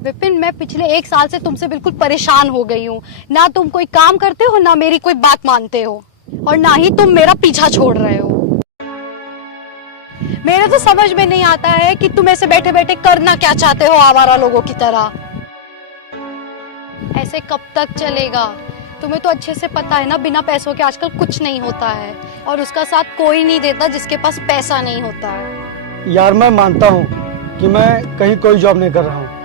विपिन, मैं पिछले 1 साल से तुमसे बिल्कुल परेशान हो गई हूँ। ना तुम कोई काम करते हो, ना मेरी कोई बात मानते हो, और ना ही तुम मेरा पीछा छोड़ रहे हो। मेरे तो समझ में नहीं आता है कि तुम ऐसे बैठे बैठे करना क्या चाहते हो आवारा लोगों की तरह। ऐसे कब तक चलेगा? तुम्हें तो अच्छे से पता है ना, बिना पैसों के आजकल कुछ नहीं होता है, और उसका साथ कोई नहीं देता जिसके पास पैसा नहीं होता है। यार मैं मानता हूँ कि मैं कहीं कोई जॉब नहीं कर रहा हूँ,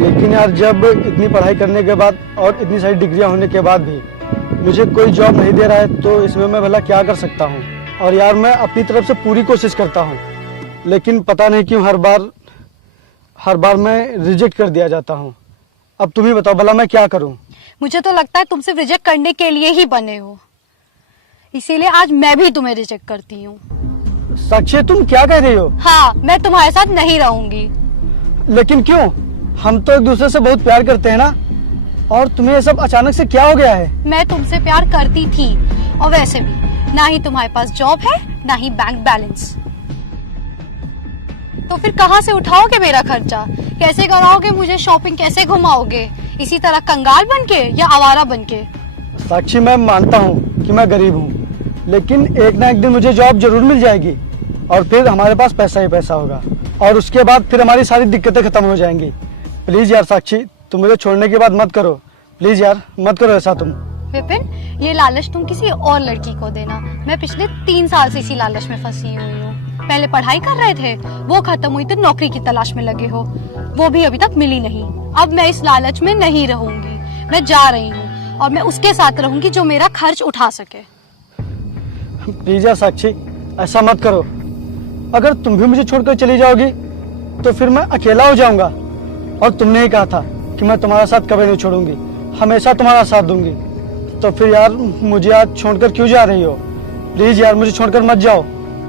लेकिन यार जब इतनी पढ़ाई करने के बाद और इतनी सारी डिग्रियां होने के बाद भी मुझे कोई जॉब नहीं दे रहा है, तो इसमें मैं भला क्या कर सकता हूँ। और यार मैं अपनी तरफ से पूरी कोशिश करता हूँ, लेकिन पता नहीं क्यों हर बार मैं रिजेक्ट कर दिया जाता हूँ। अब तुम ही बताओ भला मैं क्या करूँ। मुझे तो लगता है तुम सिर्फ रिजेक्ट करने के लिए ही बने हो, इसीलिए आज मैं भी तुम्हें रिजेक्ट करती हूँ। साक्षी, तुम क्या कह रही हो? हाँ, मैं तुम्हारे साथ नहीं रहूंगी। लेकिन क्यों? हम तो एक दूसरे से बहुत प्यार करते हैं ना, और तुम्हें ये सब अचानक से क्या हो गया है? मैं तुमसे प्यार करती थी, और वैसे भी ना ही तुम्हारे पास जॉब है, ना ही बैंक बैलेंस, तो फिर कहाँ से उठाओगे मेरा खर्चा? कैसे कराओगे मुझे शॉपिंग? कैसे घुमाओगे? इसी तरह कंगाल बनके या आवारा बनके? साक्षी, मैं मानता हूँ कि मैं गरीब हूँ, लेकिन एक ना एक दिन मुझे जॉब जरूर मिल जाएगी, और फिर हमारे पास पैसा ही पैसा होगा, और उसके बाद फिर हमारी सारी दिक्कतें खत्म हो जाएंगी। प्लीज यार साक्षी, तुम मुझे छोड़ने की बात मत करो। प्लीज यार, मत करो ऐसा तुम। विपिन, ये लालच तुम किसी और लड़की को देना। मैं पिछले 3 साल से इसी लालच में फंसी हुई हूँ। पहले पढ़ाई कर रहे थे, वो खत्म हुई तो नौकरी की तलाश में लगे हो, वो भी अभी तक मिली नहीं। अब मैं इस लालच में नहीं रहूंगी, मैं जा रही हूँ, और मैं उसके साथ रहूंगी जो मेरा खर्च उठा सके। प्लीज यार साक्षी, ऐसा मत करो। अगर तुम भी मुझे छोड़कर चली जाओगी तो फिर मैं अकेला हो जाऊंगा, और तुमने ही कहा था कि मैं तुम्हारा साथ कभी नहीं छोड़ूंगी, हमेशा तुम्हारा साथ दूंगी। तो फिर यार मुझे आज छोड़कर क्यों जा रही हो? प्लीज यार, मुझे छोड़कर मत जाओ।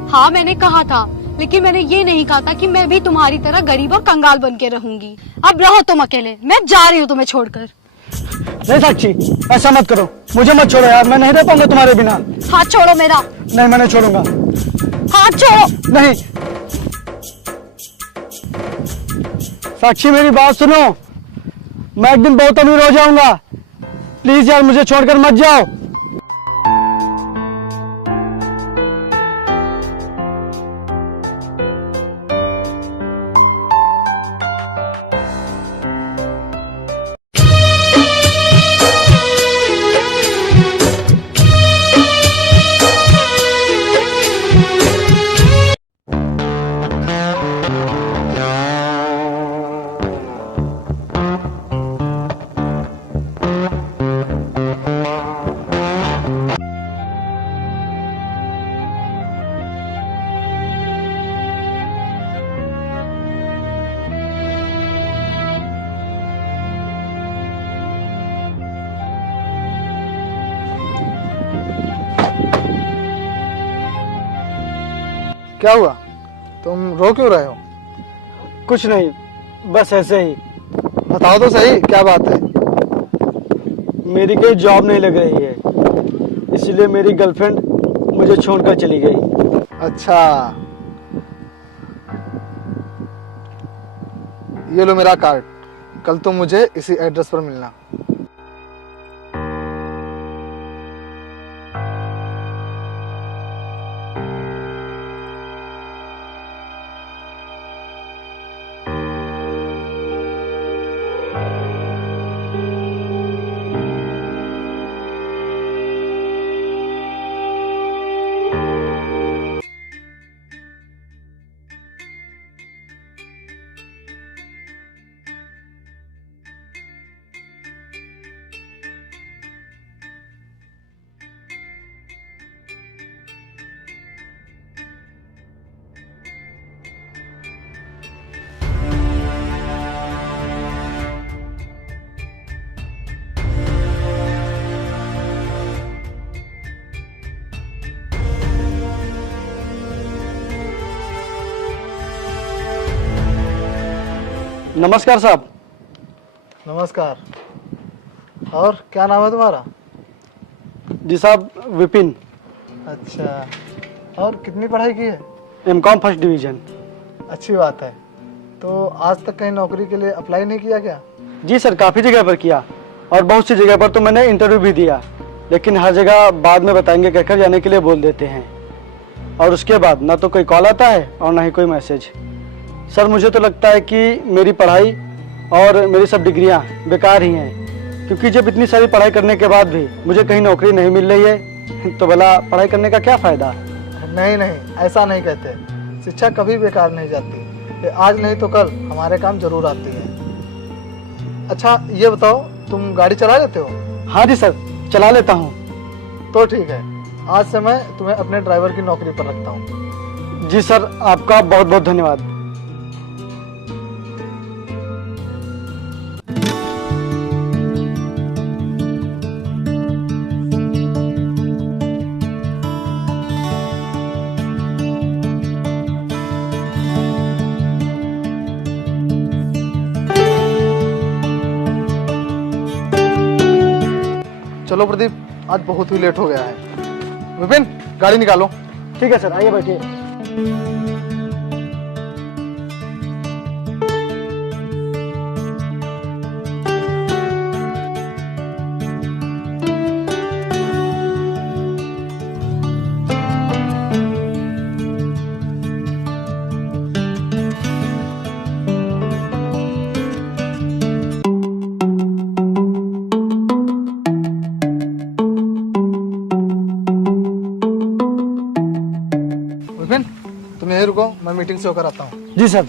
हाँ, मैंने कहा था, लेकिन मैंने ये नहीं कहा था कि मैं भी तुम्हारी तरह गरीब और कंगाल बन के रहूंगी। अब रहो तुम अकेले, मैं जा रही हूँ तुम्हें छोड़कर। नहीं साक्षी, ऐसा मत करो, मुझे मत छोड़ो यार, मैं नहीं रह पाऊंगा तुम्हारे बिना। हाथ छोड़ो मेरा। नहीं, मैं नहीं छोड़ूंगा। हाथ छोड़ो। नहीं साक्षी, मेरी बात सुनो, मैं एक दिन बहुत अमीर हो जाऊंगा। प्लीज यार, मुझे छोड़कर मत जाओ। क्या हुआ? तुम रो क्यों रहे हो? कुछ नहीं, बस ऐसे ही। बताओ तो सही, क्या बात है? मेरी कोई जॉब नहीं लग रही है, इसलिए मेरी गर्लफ्रेंड मुझे छोड़कर चली गई। अच्छा, ये लो मेरा कार्ड, कल तुम मुझे इसी एड्रेस पर मिलना। नमस्कार साहब। नमस्कार। और क्या नाम है तुम्हारा? जी साहब, विपिन। अच्छा, और कितनी पढ़ाई की है? MCom first division. अच्छी बात है। तो आज तक कहीं नौकरी के लिए अप्लाई नहीं किया क्या? जी सर, काफ़ी जगह पर किया और बहुत सी जगह पर तो मैंने इंटरव्यू भी दिया, लेकिन हर जगह बाद में बताएंगे कहकर जाने के लिए बोल देते हैं। और उसके बाद ना तो कोई कॉल आता है और ना ही कोई मैसेज। सर मुझे तो लगता है कि मेरी पढ़ाई और मेरी सब डिग्रियां बेकार ही हैं, क्योंकि जब इतनी सारी पढ़ाई करने के बाद भी मुझे कहीं नौकरी नहीं मिल रही है तो भला पढ़ाई करने का क्या फ़ायदा। नहीं नहीं, ऐसा नहीं कहते। शिक्षा कभी बेकार नहीं जाती। ये आज नहीं तो कल हमारे काम जरूर आती है। अच्छा ये बताओ, तुम गाड़ी चला लेते हो? हाँ जी सर, चला लेता हूँ। तो ठीक है, आज से मैं तुम्हें अपने ड्राइवर की नौकरी पर रखता हूँ। जी सर, आपका बहुत बहुत धन्यवाद। चलो प्रदीप, आज बहुत ही लेट हो गया है। विपिन, गाड़ी निकालो। ठीक है सर, आइए बैठिए। विपिन, तुम यहीं रुको, मैं मीटिंग से होकर आता हूँ। जी सर।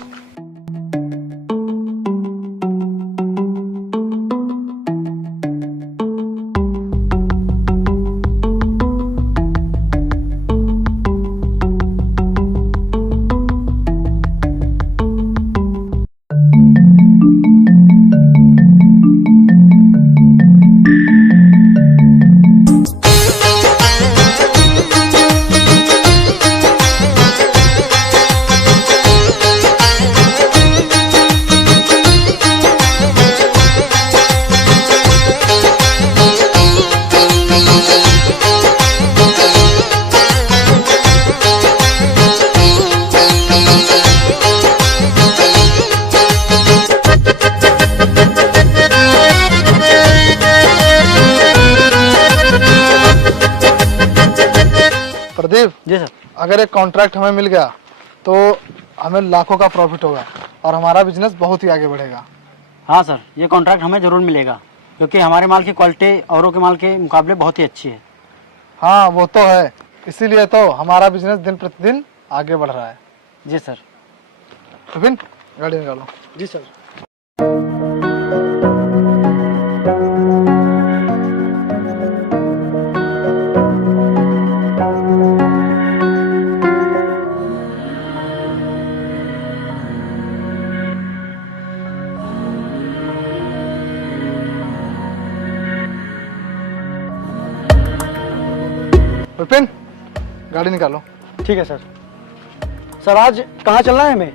प्रदीप जी सर। अगर एक कॉन्ट्रैक्ट हमें मिल गया तो हमें लाखों का प्रॉफिट होगा और हमारा बिजनेस बहुत ही आगे बढ़ेगा। हाँ सर, ये कॉन्ट्रैक्ट हमें ज़रूर मिलेगा, क्योंकि हमारे माल की क्वालिटी औरों के माल के मुकाबले बहुत ही अच्छी है। हाँ वो तो है, इसीलिए तो हमारा बिजनेस दिन प्रतिदिन आगे बढ़ रहा है। जी सर। विपिन, गाड़ी निकालो। जी सर। विपिन, गाड़ी निकालो। ठीक है सर। सर आज कहाँ चलना है हमें?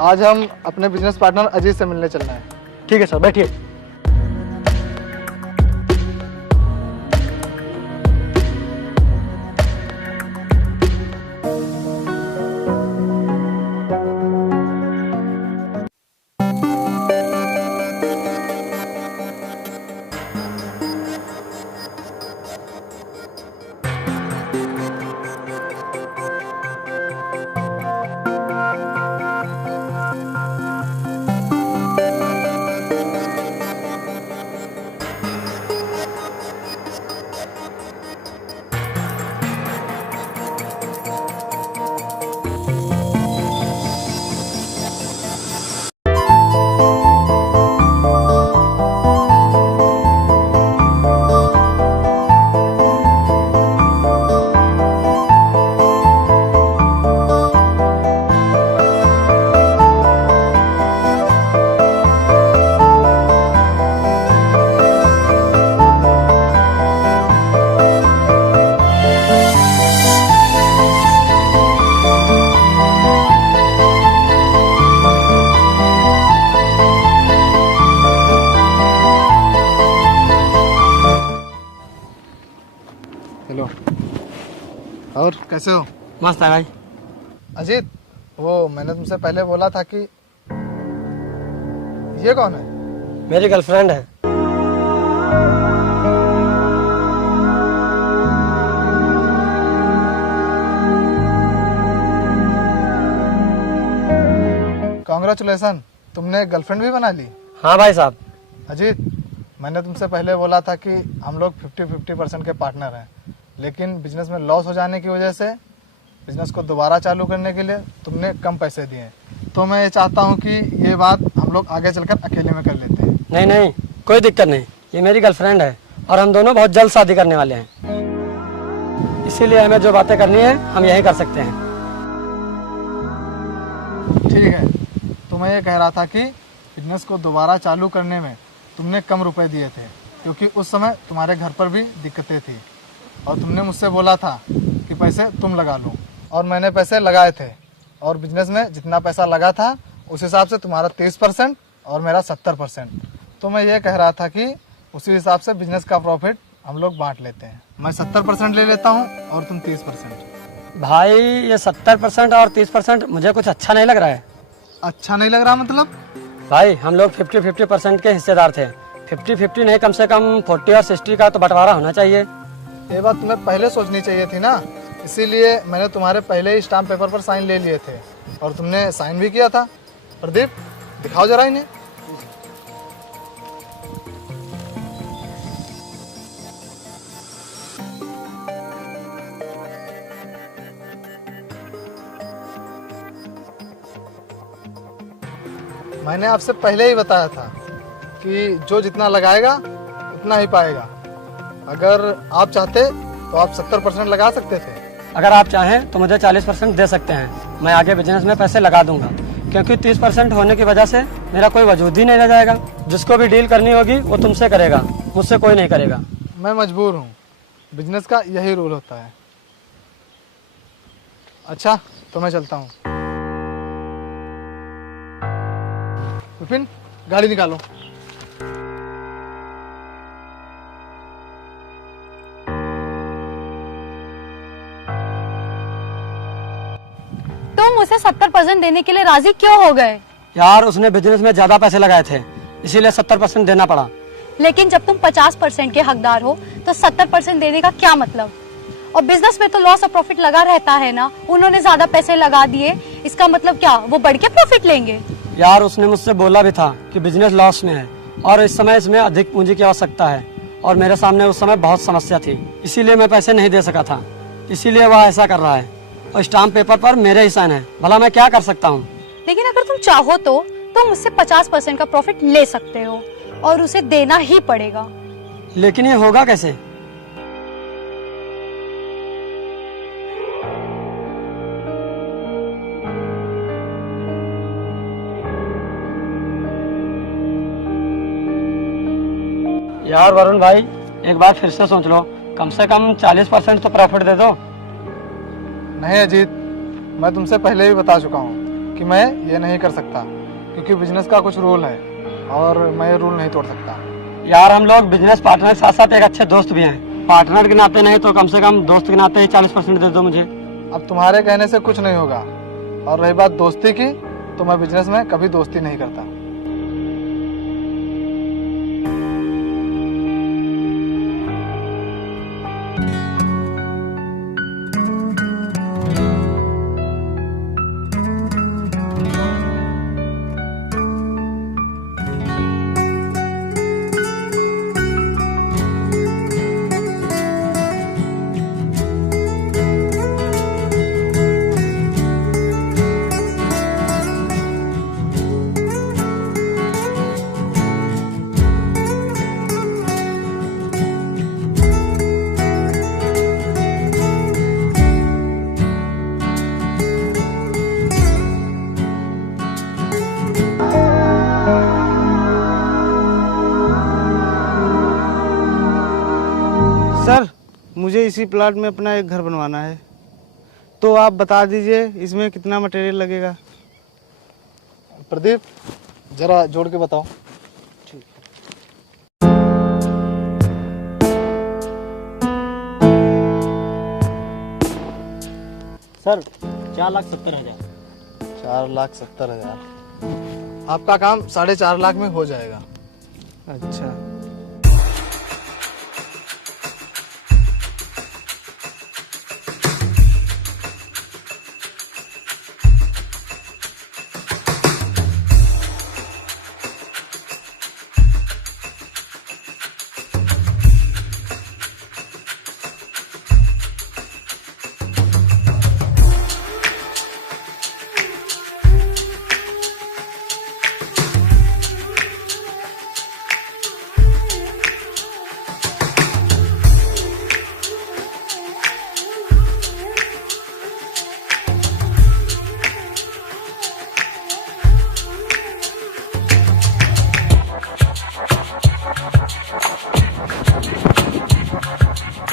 आज हम अपने बिजनेस पार्टनर अजीत से मिलने चलना है। ठीक है सर, बैठिए। हेलो, और कैसे हो? मस्त है भाई। अजीत, वो मैंने तुमसे पहले बोला था कि ये कौन है? मेरी गर्लफ्रेंड है। कांग्रेचुलेसन, तुमने गर्लफ्रेंड भी बना ली। हाँ भाई साहब। अजीत, मैंने तुमसे पहले बोला था कि हम लोग 50-50% के पार्टनर हैं, लेकिन बिजनेस में लॉस हो जाने की वजह से बिजनेस को दोबारा चालू करने के लिए तुमने कम पैसे दिए। तो मैं ये चाहता हूँ कि ये बात हम लोग आगे चलकर अकेले में कर लेते हैं। नहीं नहीं, कोई दिक्कत नहीं, ये मेरी गर्लफ्रेंड है और हम दोनों बहुत जल्द शादी करने वाले हैं, इसीलिए हमें जो बातें करनी है हम यही कर सकते हैं। ठीक है, तो मैं ये कह रहा था कि बिजनेस को दोबारा चालू करने में तुमने कम रुपए दिए थे, क्योंकि उस समय तुम्हारे घर पर भी दिक्कतें थी और तुमने मुझसे बोला था कि पैसे तुम लगा लो, और मैंने पैसे लगाए थे और बिजनेस में जितना पैसा लगा था उस हिसाब से तुम्हारा 30% और मेरा 70%। तो मैं ये कह रहा था कि उसी हिसाब से बिजनेस का प्रॉफिट हम लोग बांट लेते हैं। मैं 70% ले लेता हूँ और तुम 30%। भाई ये 70% और 30% मुझे कुछ अच्छा नहीं लग रहा है। अच्छा नहीं लग रहा मतलब? भाई हम लोग 50-50% के हिस्सेदार थे, 50-50 नहीं, कम से कम 40 और 60 का तो बंटवारा होना चाहिए। ये बात तुम्हें पहले सोचनी चाहिए थी ना, इसीलिए मैंने तुम्हारे पहले ही स्टाम्प पेपर पर साइन ले लिए थे और तुमने साइन भी किया था। प्रदीप, दिखाओ जरा इन्हें। मैंने आपसे पहले ही बताया था कि जो जितना लगाएगा उतना ही पाएगा। अगर आप चाहते तो आप 70% लगा सकते थे। अगर आप चाहें तो मुझे 40% दे सकते हैं, मैं आगे बिजनेस में पैसे लगा दूंगा, क्योंकि 30% होने की वजह से मेरा कोई वजूद ही नहीं रह जाएगा। जिसको भी डील करनी होगी वो तुमसे करेगा, मुझसे कोई नहीं करेगा। मैं मजबूर हूँ, बिजनेस का यही रूल होता है। अच्छा, तो मैं चलता हूँ। विपिन, गाड़ी निकालो। तुम उसे 70% देने के लिए राजी क्यों हो गए? यार उसने बिजनेस में ज्यादा पैसे लगाए थे, इसीलिए 70% देना पड़ा। लेकिन जब तुम 50% के हकदार हो तो 70% देने का क्या मतलब? और बिजनेस में तो लॉस और प्रॉफिट लगा रहता है ना। उन्होंने ज्यादा पैसे लगा दिए, इसका मतलब क्या वो बढ़ के प्रॉफिट लेंगे? यार उसने मुझसे बोला भी था कि बिजनेस लॉस में है और इस समय इसमें अधिक पूंजी की आवश्यकता है, और मेरे सामने उस समय बहुत समस्या थी, इसीलिए मैं पैसे नहीं दे सका था। इसीलिए वह ऐसा कर रहा है और स्टाम्प पेपर पर मेरे ही साइन है। भला मैं क्या कर सकता हूँ? लेकिन अगर तुम चाहो तो तुम उससे 50% का प्रॉफिट ले सकते हो और उसे देना ही पड़ेगा। लेकिन ये होगा कैसे? यार वरुण भाई, एक बार फिर से सोच लो, कम से कम 40% तो प्रॉफिट दे दो। नहीं अजीत, मैं तुमसे पहले ही बता चुका हूँ कि मैं ये नहीं कर सकता, क्योंकि बिजनेस का कुछ रूल है और मैं ये रूल नहीं तोड़ सकता। यार हम लोग बिजनेस पार्टनर के साथ साथ एक अच्छे दोस्त भी हैं, पार्टनर के नाते नहीं तो कम से कम दोस्त के नाते ही 40% दे दो मुझे। अब तुम्हारे कहने से कुछ नहीं होगा, और रही बात दोस्ती की, तो मैं बिजनेस में कभी दोस्ती नहीं करता। सर, मुझे इसी प्लाट में अपना एक घर बनवाना है, तो आप बता दीजिए इसमें कितना मटेरियल लगेगा। प्रदीप, जरा जोड़ के बताओ। सर 4,70,000। 4,70,000। आपका काम 4.5 लाख में हो जाएगा। अच्छा।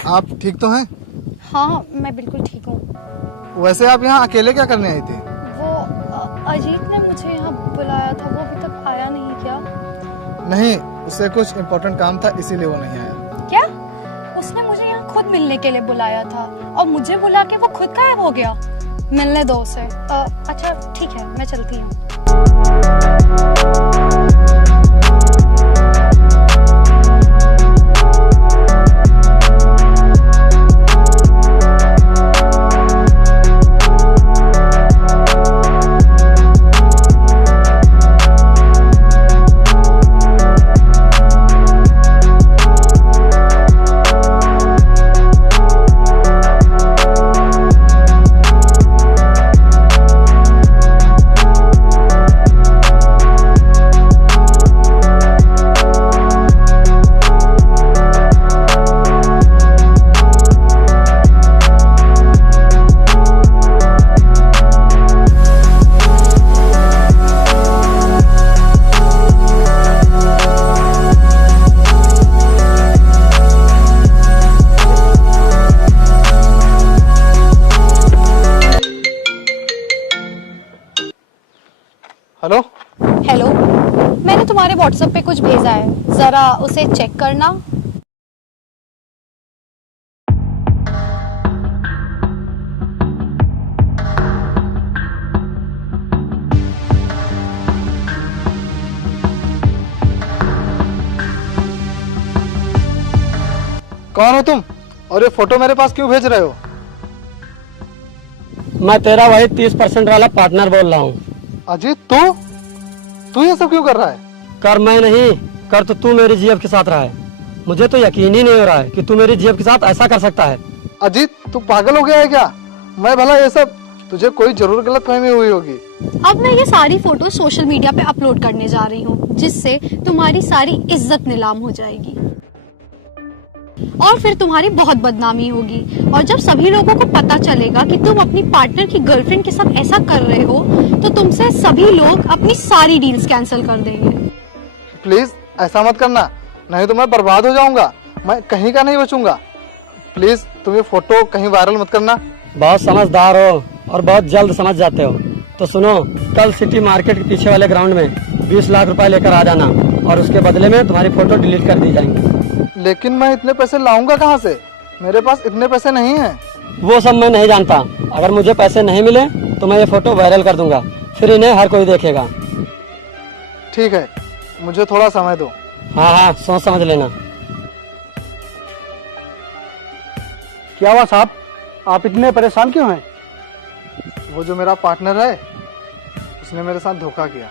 आप ठीक तो हैं? हाँ मैं बिल्कुल ठीक हूँ। वैसे आप यहाँ अकेले क्या करने आई थी? वो अजीत ने मुझे यहाँ बुलाया था, वो अभी तक आया नहीं क्या? नहीं, उसे कुछ इम्पोर्टेंट काम था इसीलिए वो नहीं आया। क्या? उसने मुझे यहाँ खुद मिलने के लिए बुलाया था और मुझे बुला के वो खुद गायब हो गया। मिलने दो उसे। अच्छा ठीक है, मैं चलती हूँ। हेलो। हेलो, मैंने तुम्हारे व्हाट्सएप पे कुछ भेजा है, जरा उसे चेक करना। कौन हो तुम और ये फोटो मेरे पास क्यों भेज रहे हो? मैं तेरा वही 30% वाला पार्टनर बोल रहा हूँ। अजीत, तू ये सब क्यों कर रहा है? कर मैं नहीं, कर तो तू मेरी जीएफ के साथ रहा है। मुझे तो यकीन ही नहीं हो रहा है कि तू मेरी जीएफ के साथ ऐसा कर सकता है। अजीत, तू पागल हो गया है क्या? मैं भला ये सब, तुझे कोई जरूर गलतफहमी हुई होगी। अब मैं ये सारी फोटो सोशल मीडिया पे अपलोड करने जा रही हूँ, जिससे तुम्हारी सारी इज्जत नीलाम हो जाएगी और फिर तुम्हारी बहुत बदनामी होगी। और जब सभी लोगों को पता चलेगा कि तुम अपनी पार्टनर की गर्लफ्रेंड के साथ ऐसा कर रहे हो, तो तुमसे सभी लोग अपनी सारी डील्स कैंसिल कर देंगे। प्लीज ऐसा मत करना, नहीं तो मैं बर्बाद हो जाऊंगा। मैं कहीं का नहीं बचूंगा। प्लीज तुम ये फोटो कहीं वायरल मत करना। बहुत समझदार हो और बहुत जल्द समझ जाते हो। तो सुनो, कल सिटी मार्केट के पीछे वाले ग्राउंड में 20 लाख रुपए लेकर आ जाना और उसके बदले में तुम्हारी फोटो डिलीट कर दी जाएंगी। लेकिन मैं इतने पैसे लाऊंगा कहाँ से? मेरे पास इतने पैसे नहीं हैं। वो सब मैं नहीं जानता। अगर मुझे पैसे नहीं मिले तो मैं ये फोटो वायरल कर दूंगा, फिर इन्हें हर कोई देखेगा। ठीक है, मुझे थोड़ा समय दो। हाँ हाँ, सोच समझ लेना। क्या हुआ साहब, आप इतने परेशान क्यों हैं? वो जो मेरा पार्टनर है, उसने मेरे साथ धोखा किया।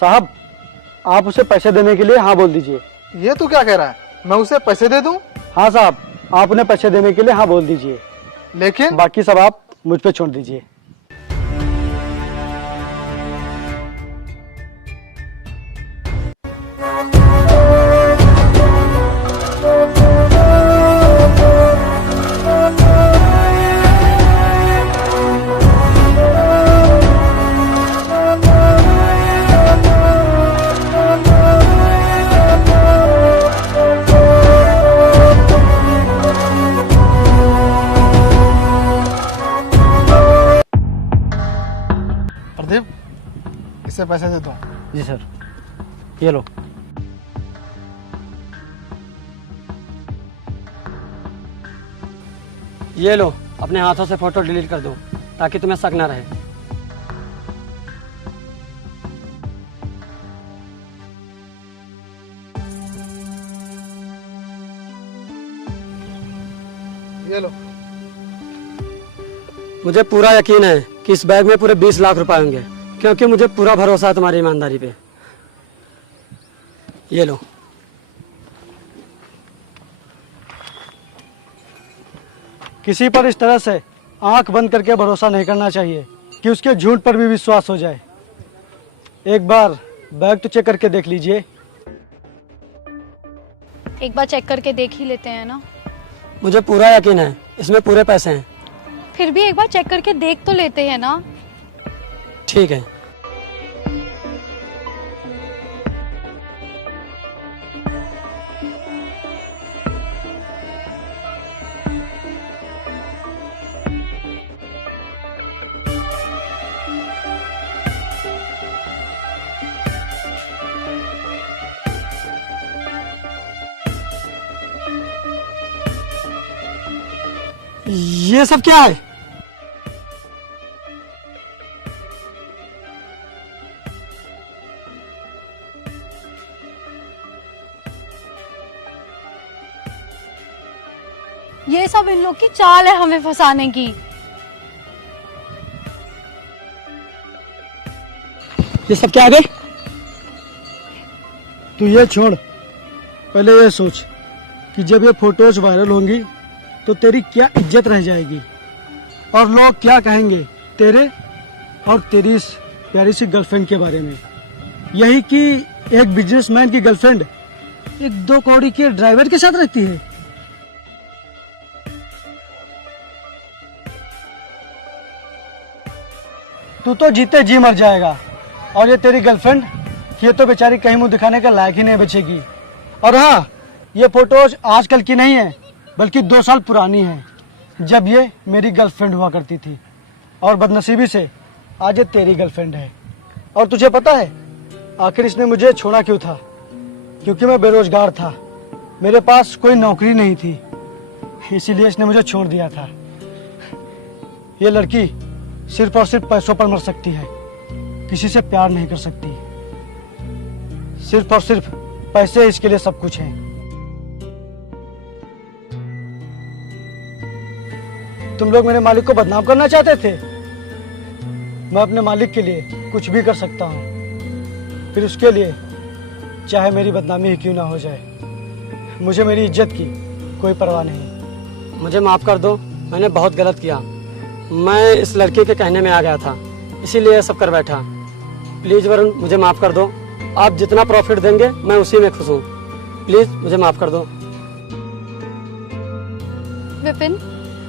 साहब, आप उसे पैसे देने के लिए हाँ बोल दीजिए। ये तू क्या कह रहा है? मैं उसे पैसे दे दूं? हाँ साहब, आप उन्हें पैसे देने के लिए हाँ बोल दीजिए। लेकिन बाकी सब आप मुझ पे छोड़ दीजिए। मुझसे पैसे दे दो। जी सर, ये लो। ये लो, अपने हाथों से फोटो डिलीट कर दो ताकि तुम्हें शक ना रहे। ये लो। मुझे पूरा यकीन है कि इस बैग में पूरे 20 लाख रुपए होंगे, क्योंकि मुझे पूरा भरोसा है तुम्हारी ईमानदारी पे। ये लो। किसी पर इस तरह से आंख बंद करके भरोसा नहीं करना चाहिए कि उसके झूठ पर भी विश्वास हो जाए। एक बार बैग तो चेक करके देख लीजिए। एक बार चेक करके देख ही लेते हैं ना। मुझे पूरा यकीन है इसमें पूरे पैसे हैं। फिर भी एक बार चेक करके देख तो लेते हैं ना। ठीक है। ये सब क्या है? ये सब इन लोग की चाल है हमें फंसाने की। ये सब क्या है बे? तू ये छोड़, पहले ये सोच कि जब ये फोटोज वायरल होंगी तो तेरी क्या इज्जत रह जाएगी और लोग क्या कहेंगे तेरे और तेरी इस प्यारी सी गर्लफ्रेंड के बारे में। यही कि एक बिजनेसमैन की गर्लफ्रेंड एक 2 कौड़ी के ड्राइवर के साथ रहती है। तू तो जीते जी मर जाएगा और ये तेरी गर्लफ्रेंड, ये तो बेचारी कहीं मुंह दिखाने का लायक ही नहीं बचेगी। और हाँ, ये फोटोज आजकल की नहीं है बल्कि 2 साल पुरानी है, जब ये मेरी गर्लफ्रेंड हुआ करती थी और बदनसीबी से आज ये तेरी गर्लफ्रेंड है। और तुझे पता है आखिर इसने मुझे छोड़ा क्यों था? क्योंकि मैं बेरोजगार था, मेरे पास कोई नौकरी नहीं थी, इसीलिए इसने मुझे छोड़ दिया था। ये लड़की सिर्फ और सिर्फ पैसों पर मर सकती है, किसी से प्यार नहीं कर सकती। सिर्फ और सिर्फ पैसे इसके लिए सब कुछ हैं। तुम लोग मेरे मालिक को बदनाम करना चाहते थे। मैं अपने मालिक के लिए कुछ भी कर सकता हूँ, फिर उसके लिए चाहे मेरी बदनामी ही क्यों ना हो जाए। मुझे मेरी इज्जत की कोई परवाह नहीं। मुझे माफ कर दो, मैंने बहुत गलत किया। मैं इस लड़के के कहने में आ गया था, इसीलिए ये सब कर बैठा। प्लीज वरुण, मुझे माफ कर दो। आप जितना प्रॉफिट देंगे मैं उसी में खुश हूँ। प्लीज मुझे माफ कर दो। विपिन,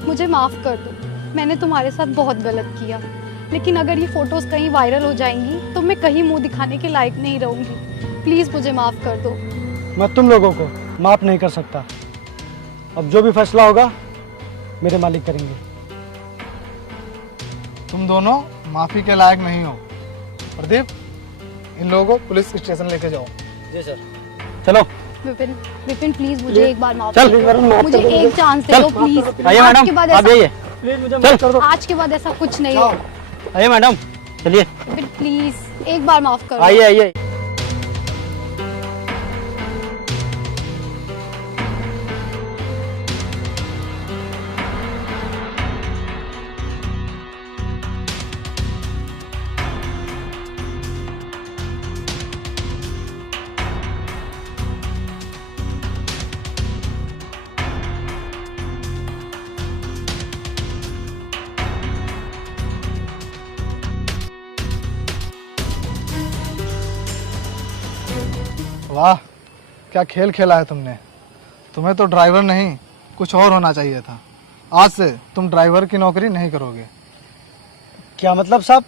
मुझे माफ कर दो, मैंने तुम्हारे साथ बहुत गलत किया। लेकिन अगर ये फोटोज कहीं वायरल हो जाएंगी तो मैं कहीं मुंह दिखाने के लायक नहीं रहूंगी। प्लीज मुझे माफ कर दो। मैं तुम लोगों को माफ नहीं कर सकता। अब जो भी फैसला होगा मेरे मालिक करेंगे। तुम दोनों माफी के लायक नहीं हो। प्रदीप, इन लोगों को पुलिस स्टेशन लेके जाओ। जी सर। चलो। विपिन, विपिन प्लीज मुझे एक बार माफ चल, कर वरुण, दो। माफ मुझे कर दो। एक चांस दे चल। दो प्लीज। आइए आज के मैडम, बाद आप ऐसा, आइए। प्लीज मुझे माफ कर दो। आज के बाद ऐसा कुछ नहीं हो। आइए मैडम, चलिए। विपिन प्लीज एक बार माफ कर दो। आइए आइए। वाह, क्या खेल खेला है तुमने। तुम्हें तो ड्राइवर नहीं कुछ और होना चाहिए था। आज से तुम ड्राइवर की नौकरी नहीं करोगे। क्या मतलब साहब,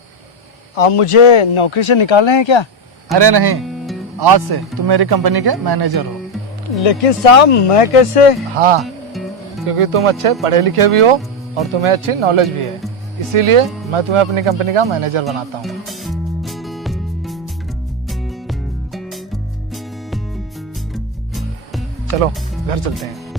आप मुझे नौकरी से निकाल रहे हैं क्या? अरे नहीं, आज से तुम मेरी कंपनी के मैनेजर हो। लेकिन साहब मैं कैसे? हाँ, क्योंकि तुम अच्छे पढ़े लिखे भी हो और तुम्हें अच्छी नॉलेज भी है, इसीलिए मैं तुम्हें अपनी कंपनी का मैनेजर बनाता हूँ। चलो घर चलते हैं।